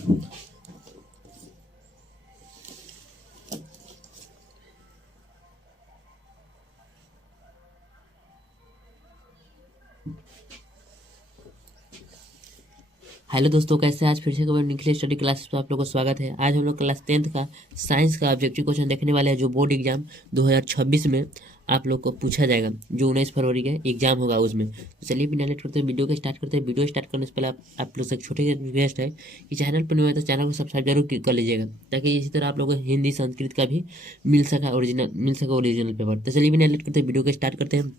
Hello दोस्तों, कैसे आज फिर से कवर निखिल स्टडी क्लासेस पर आप लोगों को स्वागत है। आज हम लोग क्लास 10th का साइंस का ऑब्जेक्टिव क्वेश्चन देखने वाले हैं, जो बोर्ड एग्जाम 2026 में आप लोग को पूछा जाएगा, जो 19 फरवरी का एग्जाम होगा उसमें। तो चलिए बिना लेट करते वीडियो को स्टार्ट करते हैं। वीडियो स्टार्ट करने से पहले आप लोग से एक छोटी सी रिक्वेस्ट है कि चैनल पर नहीं हुआ तो चैनल को सब्सक्राइब जरूर कर लीजिएगा, ताकि इसी तरह आप लोगों को हिंदी संस्कृत का भी मिल सका ओरिजिनल पेपर। तो चलिए बिना लेट करते वीडियो को स्टार्ट करते हैं।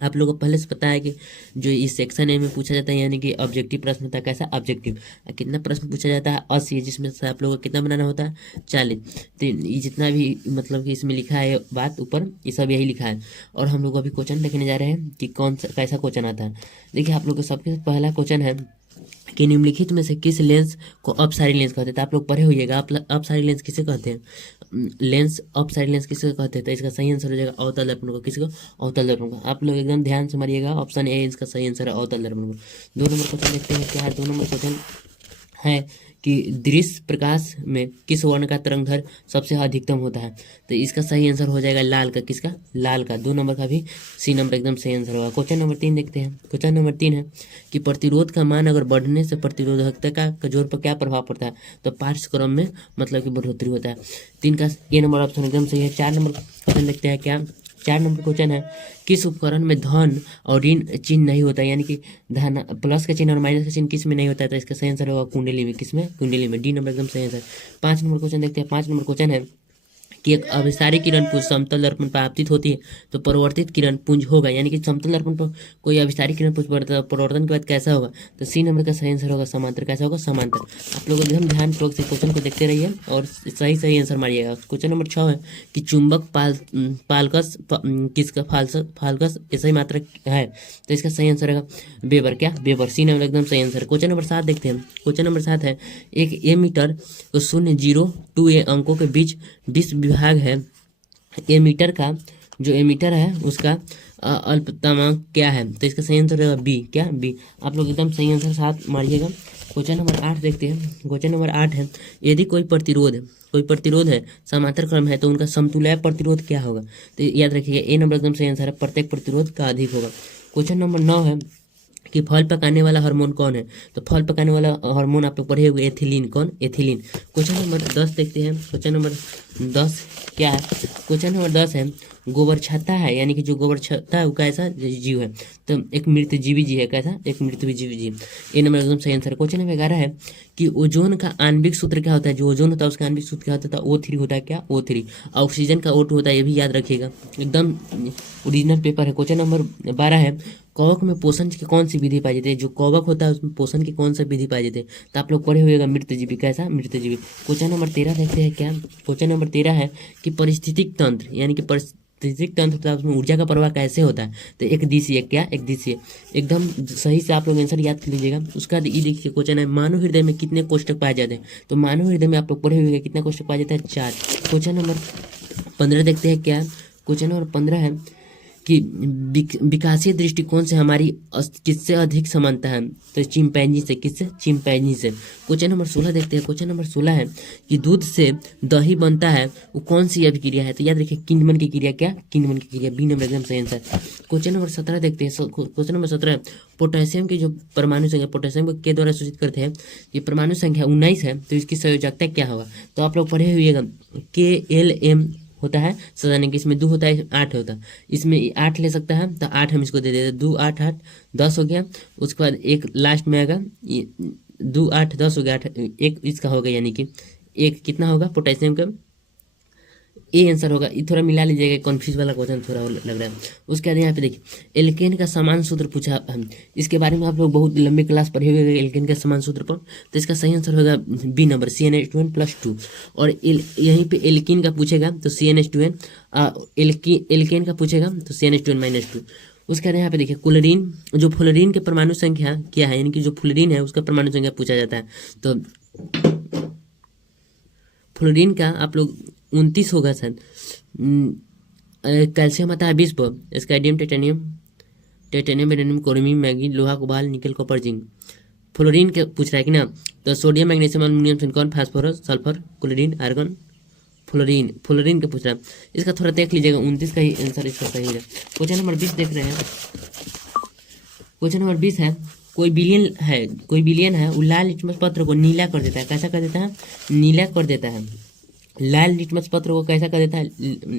आप लोगों को पहले से पता है कि जो इस सेक्शन ए में पूछा जाता है, यानी कि ऑब्जेक्टिव प्रश्न होता है। कैसा ऑब्जेक्टिव, कितना प्रश्न पूछा जाता है 80, जिसमें से आप लोगों को कितना बनाना होता है 40। तो ये जितना भी मतलब कि इसमें लिखा है बात ऊपर, ये सब यही लिखा है। और हम लोग अभी क्वेश्चन देखने जा रहे हैं कि कौन सा कैसा क्वेश्चन आता है। देखिए आप लोग को सबसे पहला क्वेश्चन है कि निम्नलिखित में से किस लेंस को अपसाइड लेंस कहते हैं। तो आप लोग पढ़े होइएगा, अपसाइड लेंस किसे कहते हैं, लेंस अपसाइड लेंस किसे कहते हैं। तो इसका सही आंसर हो जाएगा अवतल दर्पण को। किसको, अवतल दर्पण को। आप लोग एकदम ध्यान से मारिएगा, ऑप्शन ए इसका सही आंसर है, अवतल दर्पण को। 2 नंबर क्वेश्चन देखते हैं क्या है। 2 नंबर क्वेश्चन है कि दृश्य प्रकाश में किस वर्ण का तरंगधर सबसे अधिकतम होता है। तो इसका सही आंसर हो जाएगा लाल का। किसका, लाल का। 2 नंबर का भी सी नंबर एकदम सही आंसर होगा। क्वेश्चन नंबर 3 देखते हैं। क्वेश्चन नंबर 3 है कि प्रतिरोध का मान अगर बढ़ने से प्रतिरोधकता का जोड़ पर क्या प्रभाव पड़ता है। तो पाठ्यक्रम में मतलब कि बढ़ोतरी होता है। 3 का ए नंबर ऑप्शन एकदम सही है। 4 नंबर क्वेश्चन देखते हैं क्या। 4 नंबर क्वेश्चन है किस उपकरण में धन और ऋण चिन्ह नहीं होता, यानी कि धन प्लस का चिन्ह और माइनस का चिन्ह किस में नहीं होता है। तो इसका सही आंसर होगा कुंडली में। किसमें, कुंडली में। डी नंबर एकदम सही आंसर। 5 नंबर क्वेश्चन देखते हैं। 5 नंबर क्वेश्चन है कि एक अभिसारी किरण पुंज समतल दर्पण पर आपतित होती है तो परिवर्तित किरण पुंज होगा, यानी कि समतल दर्पण पर कोई अभिसारी किरण पुंज परिवर्तन के बाद कैसा होगा। तो सी नंबर का सही आंसर होगा समांतर। कैसा होगा, समांतर। आप लोग एकदम ध्यान पूर्वक से क्वेश्चन को देखते रहिए और सही आंसर मारिएगा। क्वेश्चन नंबर 6 है कि चुंबक पालकस किसका फाल्कस ऐसा ही मात्रक है। तो इसका सही आंसर है वेबर। क्या, वेबर। सी नंबर एकदम सही आंसर। क्वेश्चन नंबर 7 देखते हैं। क्वेश्चन नंबर 7 है एक एमीटर को 0, 0 to a अंकों के बीच 20 विभाग है। एमीटर का जो एमीटर है उसका अल्पतमांक क्या है। तो इसका सही आंसर रहेगा बी। क्या, बी। आप लोग एकदम सही आंसर 7 मारिएगा। क्वेश्चन नंबर 8 देखते हैं। क्वेश्चन नंबर 8 है यदि कोई प्रतिरोध है समांतर क्रम है तो उनका समतुल्य प्रतिरोध क्या होगा। तो याद रखिएगा ए नंबर एकदम सही आंसर है, प्रत्येक प्रतिरोध का अधिक होगा। क्वेश्चन नंबर 9 है कि फल पकाने वाला हार्मोन कौन है। तो फल पकाने वाला हार्मोन आप लोग पढ़े हुए एथिलीन। कौन, एथिलीन। क्वेश्चन नंबर 10 देखते हैं। क्वेश्चन नंबर 10 क्या है। क्वेश्चन नंबर 10 है गोबर छत्ता है, यानी कि जो गोबर छत्ता है वो कैसा जीव है। तो एक मृतजीवी जीव है। कैसा, एक मृतजीवी जीव। ए नंबर एकदम सही आंसर। क्वेश्चन नंबर 11 है कि ओजोन का आणविक सूत्र क्या होता है। जो ओजोन होता है उसका आणविक सूत्र क्या होता है। O3 होता है। क्या, O3। ऑक्सीजन का O2 होता है, ये भी याद रखिएगा, एकदम ओरिजिनल पेपर है। क्वेश्चन नंबर 12 है कवक में पोषण की कौन सी विधि पाई जाती है। जो कवक होता है उसमें पोषण की कौन सा विधि पाई जाती है। तो आप लोग पढ़े हुएगा मृतजीवी। कैसा, मृतजीवी। क्वेश्चन नंबर 13 देखते हैं क्या। क्वेश्चन नंबर 13 है कि पारिस्थितिक तंत्र, यानी कि पारिस्थितिक तंत्र होता है उसमें ऊर्जा का प्रवाह कैसे होता है। तो एक दिशीय। क्या, एक दिशीय। एकदम सही से आप लोग आंसर याद कर लीजिएगा। उसका ये देखिए क्वेश्चन है मानव हृदय में कितने कोष्ठक पाए जाते हैं। तो मानव हृदय में आप लोग पढ़े हुए कितने कोष्ठक पाए जाते हैं, 4। क्वेश्चन नंबर 15 देखते हैं क्या। क्वेश्चन नंबर 15 है कि विकासीय दृष्टिकोण से हमारी किससे अधिक समानता है। तो चिंपैंजी से। किससे, चिंपैंजी से। क्वेश्चन नंबर 16 देखते हैं। क्वेश्चन नंबर 16 है कि दूध से दही बनता है वो कौन सी अभिक्रिया है। तो याद रखिए किण्वन की क्रिया। क्या, किण्वन की क्रिया। बी नंबर एकदम सही आंसर। क्वेश्चन नंबर 17 देखते हैं। क्वेश्चन नंबर 17 पोटेशियम की जो परमाणु संख्या, पोटेशियम को के द्वारा सूचित करते हैं, ये परमाणु संख्या 19 है। तो इसकी संयोजकता क्या होगा। तो आप लोग पढ़े हुएगा KLM होता है सजाने की, इसमें 2 होता है, 8 होता है। इसमें 8 ले सकता है तो 8 हम इसको दे देते हैं। 2 8 8 10 हो गया। उसके बाद एक लास्ट में आएगा 2 8 10 हो गया। 8 एक इसका होगा, यानी कि एक कितना होगा पोटेशियम का। ए आंसर होगा। ये थोड़ा मिला लीजिएगा, कन्फ्यूज वाला क्वेश्चन थोड़ा लग रहा है। उसके बाद यहाँ पे देखिए एल्केन का समान सूत्र पूछा हम। इसके बारे में आप लोग बहुत लंबी क्लास पढ़े हुए एल्केन के समान सूत्र पर। तो इसका सही आंसर होगा बी नंबर CnH2n+2। और यहीं पे एल्कीन का पूछेगा तो CnH2n, एल्केन का पूछेगा तो CnH2n-2। उसके बाद यहाँ पे देखिए क्लोरीन, जो फ्लोरीन के परमाणु संख्या क्या है, यानी कि जो फ्लोरीन है उसका परमाणु संख्या पूछा जाता है। तो फ्लोरीन का आप लोग 29 होगा सर। कैल्शियम आता है 20 पर। Scandium, titanium, beryllium, chromium, manganese, लोहा, cobalt, nickel, copper, zinc. Fluorine के पूछ रहा है कि ना, तो sodium, magnesium, aluminium, silicon, phosphorus, sulphur, chlorine, argon, fluorine का पूछ रहा है। इसका थोड़ा देख लीजिएगा, 29 का ही आंसर इसका सही हो जाए। क्वेश्चन नंबर 20 देख रहे हैं। क्वेश्चन नंबर 20 है, कोई बिलियन है वो लाल लिटमस पत्र को नीला कर देता है। कैसा कर देता है? नीला कर देता है। लाल लिटमस पत्र को कैसा कर देता है?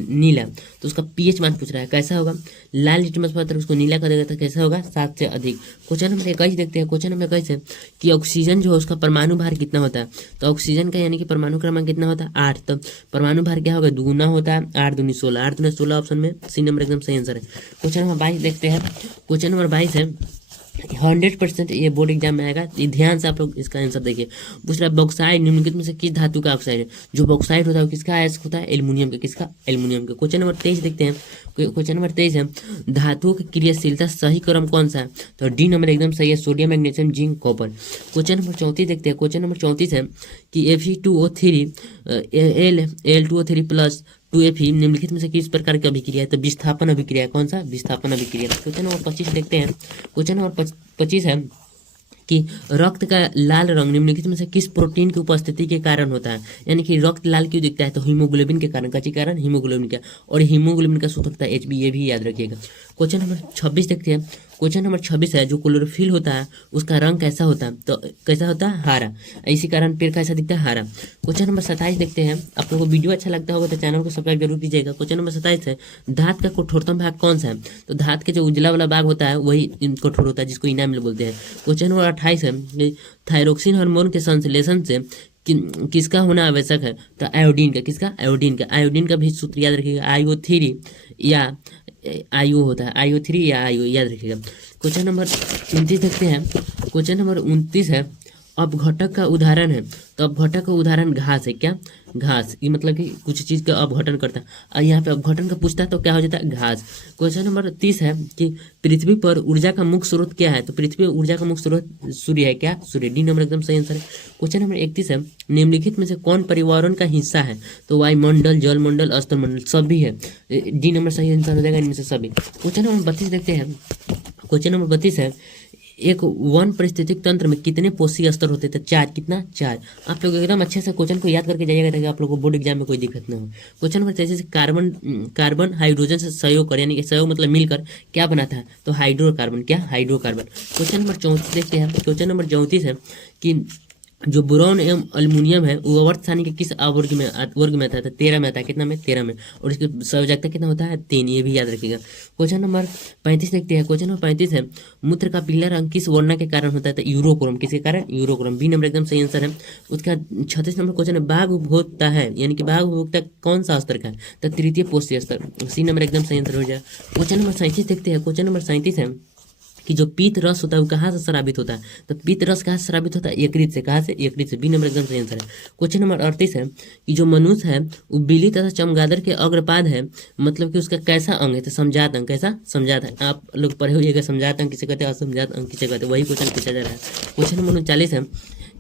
नीला। तो उसका पीएच मान पूछ रहा है, कैसा होगा? लाल लिटमस पत्र उसको नीला कर देगा तो कैसा होगा? 7 से अधिक। क्वेश्चन नंबर 21 देखते हैं। क्वेश्चन नंबर 21 है कि ऑक्सीजन जो है उसका परमाणु भार कितना होता है? तो ऑक्सीजन का यानी कि परमाणु क्रमांक कितना होता है? 8। तो परमाणु भार क्या होगा? दुगुना होता है, 8 दूनी 16। 8 दूनी 16 ऑप्शन में सी नंबर एकदम सही आंसर है। क्वेश्चन नंबर 22 देखते हैं। क्वेश्चन नंबर 22 है, 100% ये बोर्ड एग्जाम में आएगा, ध्यान से आप लोग इसका आंसर देखिए। पूछ रहा है बॉक्साइड निम्नलिखित में से किस धातु का ऑक्साइड है? जो बॉक्साइड होता है वो किसका अयस्क होता है? एल्युमिनियम का। किसका? एल्युमिनियम का। क्वेश्चन नंबर 23 देखते हैं। क्वेश्चन नंबर 23 है, धातुओं की क्रियाशीलता सही क्रम कौन सा है? तो डी नंबर एकदम सही है, sodium, magnesium, zinc, copper. Question number 34 देखते हैं। क्वेश्चन नंबर 34 है कि Fe2O3 Al2O3 प्लस 2Fe निम्नलिखित में से किस प्रकार की अभिक्रिया है? तो विस्थापन अभिक्रिया है। कौन सा? विस्थापन अभिक्रिया। क्वेश्चन नंबर 25 देखते हैं। क्वेश्चन नंबर 25 है कि रक्त का लाल रंग निम्नलिखित में से किस प्रोटीन की उपस्थिति के कारण होता है? यानी कि रक्त लाल क्यों दिखता है? तो हीमोग्लोबिन के कारण। किसके कारण? हीमोग्लोबिन का। और हीमोग्लोबिन का सूत्र होता है Hb, ये भी याद रखिएगा। क्वेश्चन नंबर 26 देखते हैं। क्वेश्चन नंबर 26 है, जो क्लोरोफिल होता है उसका रंग कैसा होता है? तो कैसा होता है? हरा। इसी कारण पेड़ कैसा दिखता है? हरा। क्वेश्चन नंबर 27 देखते हैं। आप लोगों को वीडियो अच्छा लगता होगा तो चैनल को सब्सक्राइब जरूर कीजिएगा। क्वेश्चन नंबर 27 है, धात का कठोरतम भाग कौन सा है? तो धात के जो उजला वाला भाग होता है वही कठोर होता है, जिसको इनामिल बोलते हैं। क्वेश्चन नंबर 28 है, थायरोक्सिन हार्मोन के संश्लेषण से किसका होना आवश्यक है? तो आयोडीन का। किसका? आयोडीन का। आयोडीन का भी सूत्र याद रखिएगा, IO3 या IO होता है, IO3 या IO याद रखिएगा। क्वेश्चन नंबर 29 देखते हैं। क्वेश्चन नंबर 29 है, अपघटक का उदाहरण है। तो अपघटक का उदाहरण घास है। क्या? घास। ये मतलब कि कुछ चीज का अपघटन करता है, और यहाँ पे अपघटन का पूछता है तो क्या हो जाता है? घास। क्वेश्चन नंबर 30 है कि पृथ्वी पर ऊर्जा का मुख्य स्रोत क्या है? तो पृथ्वी पर ऊर्जा का मुख्य स्रोत सूर्य है। क्या? सूर्य। डी नंबर एकदम सही आंसर है। क्वेश्चन नंबर 31 है, निम्नलिखित में से कौन पर्यावरण का हिस्सा है? तो वायुमंडल, जलमंडल, स्तरमंडल, सभी है। डी नंबर सही आंसर हो जाएगा इनमें से सभी। क्वेश्चन नंबर 32 देखते हैं। क्वेश्चन नंबर 32 है, एक वन परिस्थितिक तंत्र में कितने पोषी स्तर होते थे? 4। कितना? 4। आप लोग एकदम अच्छे से क्वेश्चन को याद करके जाइएगा ताकि आप लोग को बोर्ड एग्जाम में कोई दिक्कत ना हो। क्वेश्चन नंबर 33 से कार्बन हाइड्रोजन से सहयोग कर, यानी कि सहयोग मतलब मिलकर क्या बनाता है? तो हाइड्रोकार्बन। क्या? हाइड्रोकार्बन। क्वेश्चन नंबर 34 देखते हैं। क्वेश्चन नंबर 34 है कि जो बोरॉन एवं अल्युमिनियम है वो आवर्त सारणी के किस वर्ग में आता है? तो 13 में आता है। कितना में? 13 में। और इसकी संयोजकता कितना होता है? 3। ये भी याद रखिएगा। क्वेश्चन नंबर 35 देखते हैं। क्वेश्चन नंबर 35 है, मूत्र का पीला रंग किस वर्ण के कारण होता है? तो यूरोक्रोम। किसके कारण? यूरोक्रोम। बी नंबर एकदम सही आंसर है। उसका 36 नंबर क्वेश्चन है, बाघ उपभोक्ता है, यानी कि बाघ उपभोक्ता कौन सा स्तर का है? तो तृतीय पोषी स्तर। सी नंबर एकदम सही आंसर हो जाए। क्वेश्चन नंबर 37 देखते हैं। क्वेश्चन नंबर 37 है कि जो पीत रस होता है वो कहाँ से स्रावित होता है? तो पीत रस कहाँ से स्रावित होता है? यकृत से। कहाँ से? यकृत से। बी नंबर एकदम सही आंसर है। क्वेश्चन नंबर 38 है कि जो मनुष्य है वो बिल्ली तथा चमगादड़ के अग्रपाद है, मतलब कि उसका कैसा अंग है? तो समजात अंग। कैसा? समजात है। आप लोग पढ़े होइएगा समजात अंग किसे कहते हैं, असमजात अंग किसे कहते हैं, वही क्वेश्चन पूछा जा रहा है। क्वेश्चन नंबर 39 है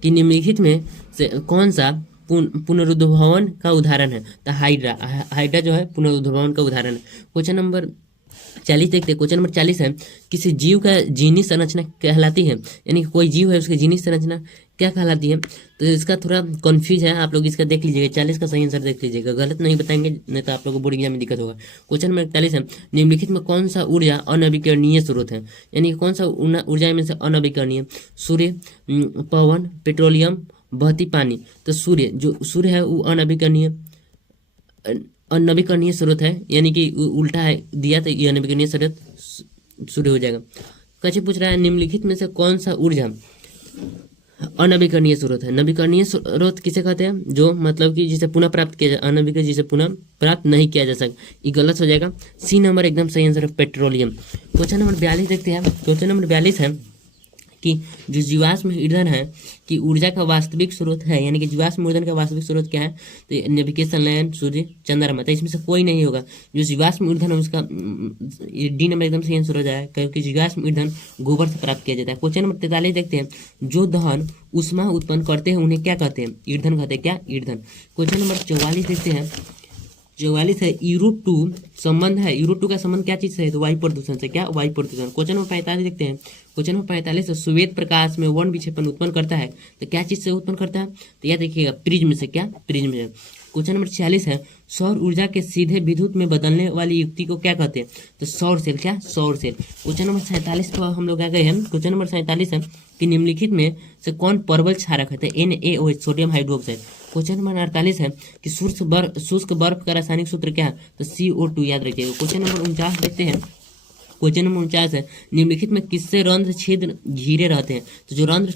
कि निम्नलिखित में से कौन सा पुनरुद्भवन का उदाहरण है? तो हाइड्रा जो है पुनरुद्भवन का उदाहरण है। क्वेश्चन नंबर 40 देखते हैं। क्वेश्चन नंबर 40 है, किसी जीव का जीनी संरचना कहलाती है, यानी कि कोई जीव है उसकी जीनी संरचना क्या कहलाती है? तो इसका थोड़ा कंफ्यूज है, आप लोग इसका देख लीजिएगा। 40 का सही आंसर देख लीजिएगा, गलत नहीं बताएंगे नहीं तो आप लोगों को बोर्ड एग्जाम में दिक्कत होगा। क्वेश्चन नंबर 41 है, निम्नलिखित में कौन सा ऊर्जा अनवीकरणीय स्रोत है? यानी कौन सा ऊर्जा में से अनवीकरणीय? सूर्य, पवन, पेट्रोलियम, बहती पानी। तो सूर्य है वो अनवीकरणीय स्रोत है, यानी कि उल्टा है दिया तो ये अनवीकरणीय स्रोत सूर्य हो जाएगा। कैसे पूछ रहा है, निम्नलिखित में से कौन सा ऊर्जा अनवीकरणीय स्रोत है? नवीकरणीय स्रोत किसे कहते हैं? जो मतलब कि जिसे पुनः प्राप्त किया जाए, अनवीकरणीय जिसे पुनः प्राप्त नहीं किया जा सकता, ये गलत हो जाएगा। सी नंबर एकदम सही आंसर है, पेट्रोलियम। क्वेश्चन नंबर 42 देखते हैं। क्वेश्चन नंबर 42 है कि जो जीवाश्म ईंधन है कि ऊर्जा का वास्तविक स्रोत है, यानी कि जीवाश्म ईंधन का वास्तविक स्रोत क्या है? तो नेविगेशन लैंड, सूर्य, चंद्रमा। तो इसमें से कोई नहीं होगा। जो जीवाश्म ईंधन है उसका डी नंबर एकदम सही आंसर हो जाए, क्योंकि जीवाश्म ईंधन गोबर से प्राप्त किया जाता है। क्वेश्चन नंबर 43 देखते हैं, जो दहन ऊष्मा उत्पन्न करते हैं उन्हें क्या कहते हैं? ईंधन कहते हैं। क्या? ईंधन। क्वेश्चन नंबर 44 देखते हैं। 44 है यूरो टू संबंध है, यूरो टू का संबंध क्या चीज से है, तो वायु प्रदूषण से। क्या, वायु प्रदूषण। क्वेश्चन नंबर 45 देखते हैं। क्वेश्चन नंबर 45 श्वेत प्रकाश में वर्ण विक्षेपण उत्पन्न करता है, तो क्या चीज से उत्पन्न करता है, तो यह देखिएगा प्रिज्म से। क्या, प्रिज्म से। क्वेश्चन नंबर 46 है सौर ऊर्जा के सीधे विद्युत में बदलने वाली युक्ति को क्या कहते हैं, तो सौर सेल। क्या, सौर सेल। क्वेश्चन नंबर 47 पर हम लोग आ गए हैं। क्वेश्चन नंबर 47 है कि निम्नलिखित में से कौन परवल क्षारक है, NaOH sodium hydroxide. Question number 48 है कि शुष्क बर्फ का रासायनिक सूत्र क्या है, तो CO2 याद रखिएगा। क्वेश्चन नंबर 49 देखते हैं। क्वेश्चन नंबर 49 है निम्नलिखित में किससे रंध्र छिद्र घिरे रहते हैं, तो जो रंध्र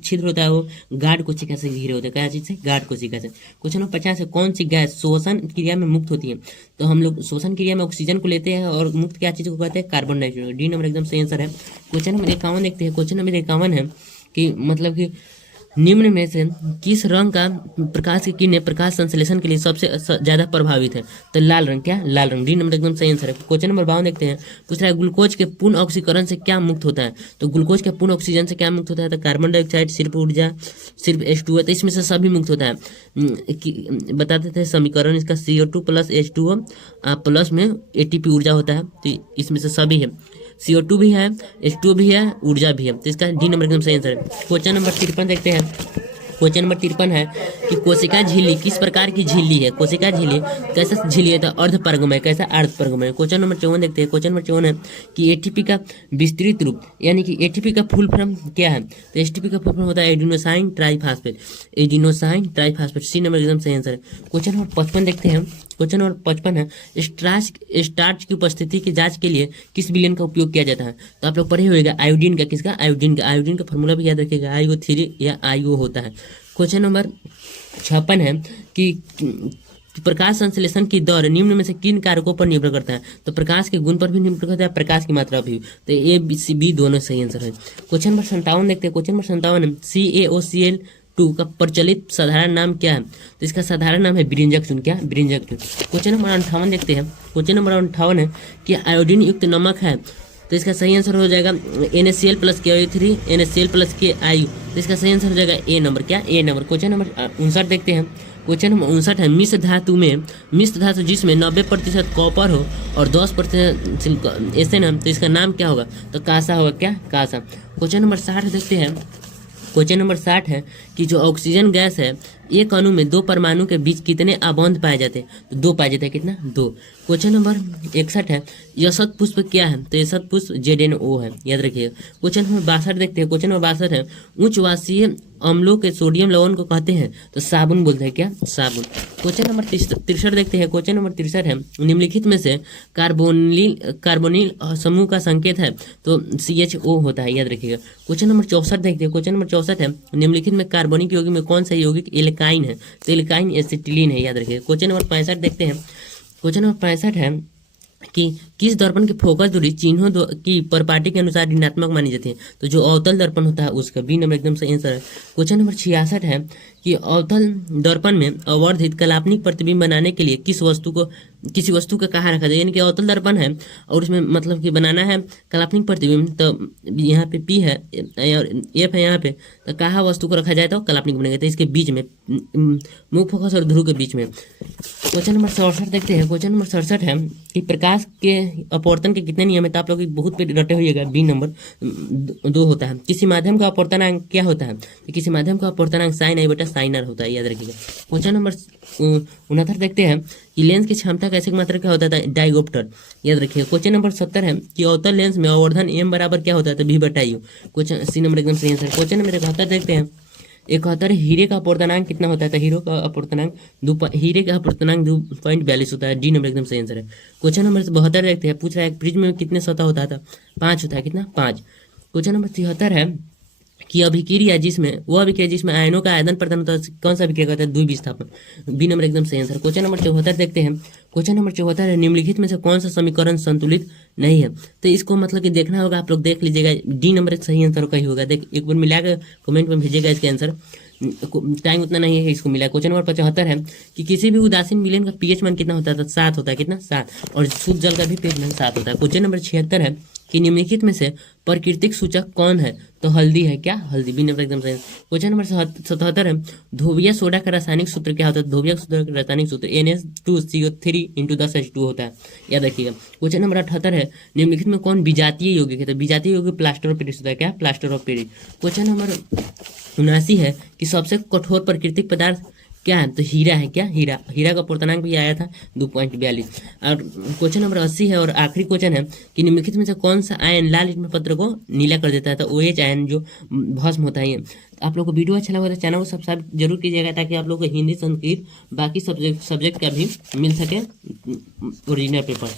छिद्र होता है वो गाढ़ कोशिका से घिरे होते हैं। क्या चीज से, गाढ़ कोशिका से। क्वेश्चन नंबर 50 है कौन सी गैस श्वसन क्रिया में मुक्त होती है, तो हम लोग श्वसन क्रिया में ऑक्सीजन को लेते हैं और मुक्त क्या चीज को कहते हैं, कार्बन डाइऑक्साइड। डी नंबर एकदम सही आंसर है। क्वेश्चन नंबर 51 देखते हैं। क्वेश्चन नंबर 51 है कि मतलब कि निम्न में से किस रंग का प्रकाश की किरणें प्रकाश संश्लेषण के लिए सबसे ज्यादा प्रभावित है, तो लाल रंग। क्या, लाल रंग। डी नंबर एकदम सही आंसर है। क्वेश्चन नंबर 52 देखते हैं। पूछ रहा है ग्लूकोज के पूर्ण ऑक्सीकरण से क्या मुक्त होता है, तो ग्लूकोज के पूर्ण ऑक्सीजन से क्या मुक्त होता है, तो कार्बन डाइऑक्साइड, सिर्फ ऊर्जा, सिर्फ H2O, तो इसमें से सभी मुक्त होता है। बताते थे समीकरण इसका CO2 प्लस H2O प्लस में ATP ऊर्जा होता है, तो इसमें से सभी है। CO2 भी है, H2O भी है, ऊर्जा भी है, तो इसका डी नंबर एकदम सही आंसर है। क्वेश्चन नंबर 53 देखते हैं। क्वेश्चन नंबर 53 है कि कोशिका झिल्ली किस प्रकार की झिल्ली है, कोशिका झिल्ली कैसा झिल्ली है, तो अर्धपर्गमय। कैसा, अर्धपर्गमय। क्वेश्चन नंबर 54 देखते हैं। क्वेश्चन नंबर 54 है कि एटीपी का विस्तृत रूप यानी कि एटीपी का फुल फॉर्म क्या है, तो एटीपी का फुल फॉर्म होता है adenosine triphosphate. Adenosine triphosphate, C number एकदम सही आंसर है। क्वेश्चन नंबर 55 देखते हैं। क्वेश्चन नंबर 55 है स्टार्च की उपस्थिति की जांच के लिए किस विलयन का उपयोग किया जाता है, तो आप लोग पढ़े होगा आयोडीन का। किसका, आयोडीन का। आयोडीन का फॉर्मूला भी याद रखिएगा, IO3 या IO होता है। क्वेश्चन नंबर 56 है कि प्रकाश संश्लेषण की दर निम्न में से किन कारकों पर निर्भर करता है, तो प्रकाश के गुण पर भी निर्भर करता है, प्रकाश की मात्रा भी, तो A, B दोनों सही आंसर है। क्वेश्चन नंबर 57 देखते हैं। क्वेश्चन नंबर 57 है CaOCl2 का प्रचलित साधारण नाम क्या है, तो इसका साधारण नाम है ब्रिंजक चून। क्या, ब्रिंजक चून। क्वेश्चन नंबर 58 देखते हैं। क्वेश्चन नंबर 58 है कि आयोडीन युक्त नमक है, तो इसका सही आंसर हो जाएगा NaCl plus KO3 NaCl plus KIU, तो इसका सही आंसर हो जाएगा A नंबर। क्या, A नंबर। क्वेश्चन नंबर 59 देखते हैं। क्वेश्चन नंबर 59 है मिश्र धातु जिसमें 90% कॉपर हो और 10% एसएन है, तो इसका नाम क्या होगा, तो कांसा होगा। क्या, कांसा। क्वेश्चन नंबर 60 देखते हैं। क्वेश्चन नंबर 60 है कि जो ऑक्सीजन गैस है एक अणु में दो परमाणु के बीच कितने आबंध पाए जाते हैं, तो 2 पाए जाते हैं। कितना, 2। क्वेश्चन नंबर 61 है यशत पुष्प क्या है, तो यशत पुष्प ZNO है, याद रखिएगा। क्वेश्चन नंबर 62 देखते हैं। क्वेश्चन नंबर 62 है उच्चवासीय अम्लों के सोडियम लवण को कहते हैं, तो साबुन बोलते हैं। क्या, साबुन। क्वेश्चन नंबर 63 देखते हैं। क्वेश्चन नंबर 63 है निम्नलिखित में से कार्बोनिल समूह का संकेत है, तो CHO होता है, याद रखिएगा। क्वेश्चन नंबर 64 देखते हैं। क्वेश्चन नंबर 64 है निम्नलिखित में कार्बनिक यौगिक में कौन सा यौगिक एल्काइन है, तो एल्काइन एसिटिलीन है, याद रखिएगा। क्वेश्चन नंबर 65 देखते हैं। क्वेश्चन नंबर 65 है कि किस दर्पण की फोकस दूरी चिन्हों की परपाटी के अनुसार ऋणात्मक मानी जाती है, तो जो अवतल दर्पण होता है उसका। B नंबर एकदम सही आंसर है। क्वेश्चन नंबर 66 है कि अवतल दर्पण में अवर्धित कलात्मक प्रतिबिंब बनाने के लिए किसी वस्तु का कहाँ रखा जाए, यानी कि अवतल दर्पण है और उसमें मतलब कि बनाना है कलात्मक प्रतिबिंब, तो यहाँ पे P है और F है यहाँ पे, तो कहाँ वस्तु को रखा जाए तो कलात्मक बनेगा, तो इसके बीच में मुख्य फोकस और ध्रुव के बीच में। क्वेश्चन नंबर 67 देखते हैं। क्वेश्चन नंबर 67 है कि प्रकाश के अपवर्तन के कितने नियम है, तो आप लोग बहुत पे रटे होइएगा। B नंबर 2 होता है। किसी माध्यम का अपवर्तनांक क्या होता है, तो किसी माध्यम का अपवर्तनांक sin I बटा sin R होता है, याद रखिएगा। क्वेश्चन नंबर 69 देखते हैं कि लेंस की क्षमता का ऐसिक मात्रा क्या होता है, डाइगोप्टर, याद रखिएगा। क्वेश्चन नंबर 70 है कि अवतल लेंस में आवर्धन M बराबर क्या होता है, तो V बटा U। क्वेश्चन C नंबर एकदम सही आंसर। क्वेश्चन नंबर 71 देखते हैं। 71 हीरे का अपवर्तनांक कितना होता है, तो हीरे का अपवर्तनांक 2.42 होता है। D नंबर एकदम सही आंसर है। क्वेश्चन नंबर 72 देखते हैं। पूछ रहा है प्रिज्म में कितने सतह होता था, 5 होता है। कितना, 5। क्वेश्चन नंबर 73 है कि अभिक्रिया जिसमें आयनों का आयतन प्रदान होता है, कौन सा अभिक्रिया कहता है, द्विविस्थापन। B नंबर एकदम सही आंसर। क्वेश्चन नंबर 74 देखते हैं। क्वेश्चन नंबर 74 है निम्नलिखित में से कौन सा समीकरण संतुलित नहीं है, तो इसको मतलब कि देखना होगा, आप लोग देख लीजिएगा। D नंबर सही आंसर का ही होगा, देख एक बार मिलाकर कमेंट में भेजिएगा इसके आंसर, टाइम उतना नहीं है इसको मिला। क्वेश्चन नंबर 75 है कि किसी भी उदासीन विलयन का pH मान कितना होता है, तो 7 होता है। कितना, 7। और शुद्ध जल का भी pH मान 7 होता है। क्वेश्चन नंबर 76 है कि निम्नलिखित में से प्राकृतिक सूचक कौन है? तो हल्दी है। क्या? हल्दी। बी नंबर एकदम सही। क्वेश्चन नंबर 77 है, धोबिया सोडा का रासायनिक सूत्र क्या होता है? धोबिया सोडा का रासायनिक सूत्र NH2CO3 × 10H2 होता है, याद रखिएगा। क्वेश्चन नंबर 78 है, निम्नलिखित में कौन विजातीय यौगिक है? तो विजातीय यौगिक प्लास्टर ऑफ पेरिस होता है। क्या? Plaster of Paris. Question number 79 है कि सबसे कठोर प्राकृतिक पदार्थ क्या है? तो हीरा है। क्या? हीरा। हीरा का पूर्णांक भी आया था 2.42। और क्वेश्चन नंबर 80 है और आखिरी क्वेश्चन है कि निम्नलिखित में से कौन सा आयन लाल लिटमस पत्र को नीला कर देता है? तो OH आयन जो भस्म होता है। आप लोग को वीडियो अच्छा लगा तो चैनल को सब्सक्राइब जरूर कीजिएगा, ताकि आप लोग को हिंदी, संस्कृत, बाकी सब्जेक्ट का भी मिल सके ओरिजिनल पेपर।